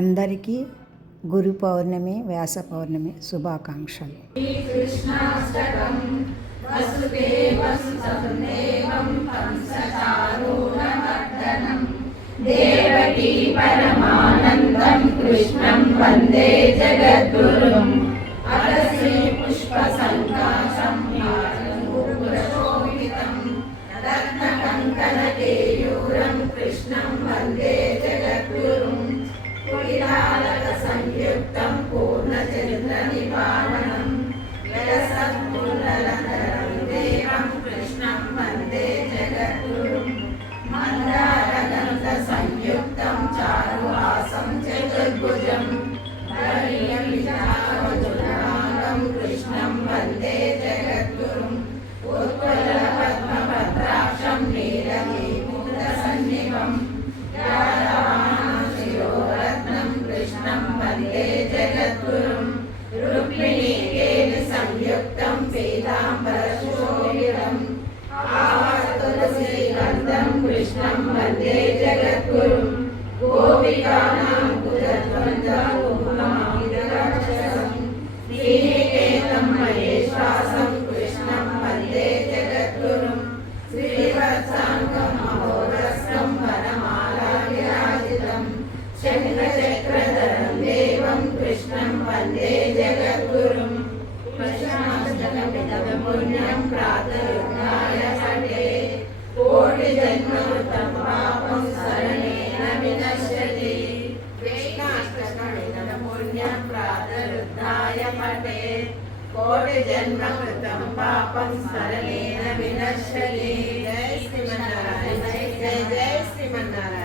అందరికీ గురు పౌర్ణమి, వ్యాస పౌర్ణమి శుభాకాంక్షలు. దేవకీ పరమానందం కృష్ణం వందే జగద్గురుం అలసి పుష్ప సంకాశం శోభితం రత్న కంకణ కేయూరం కృష్ణం వందే జగద్గురుం కుటిలాలక సంయుక్తం పూర్ణచంద్ర నిపావనం యశస్ఫుల్లలధరం దేవం కృష్ణం వందే జగద్గురుం మందారగంధ సంయుక్తం చారుహాసం చతుర్భుజం హరియం కృష్ణం వందే జగద్గురుం ఉత్పల పద్మభద్రాక్షం నీలమూల సన్నిభం శిరోరత్నం కృష్ణం వందే జగద్గురుం రుక్మిణీ కేలి సంయుక్తం పీతాంబర శోభితం తులసీగంధం కృష్ణం వందే జగద్గురుం గోపికానాం కుజద్వంద్వం శ్రీనికేతం మహేశ్వాసం కృష్ణం వందే జగద్గురుం శ్రీవత్సాంగం మహోదస్కం వనమాలా విరాజితం శంఖచక్రధరం దేవం కృష్ణం వందే జగద్గురుం పుణ్యం ప్రాతరుద్ధాయ సటే కోటి జన్మృతం పాపం శరణేన వినశ్యతి కృష్ణాష్టకమిదం పుణ్యం ప్రాతరుద్ధాయ పటే కోటి జన్మకృతం పాపం శరణేన వినశ్యతి. జై శ్రీమన్నారాయణ, జై జై శ్రీమన్నారాయణ.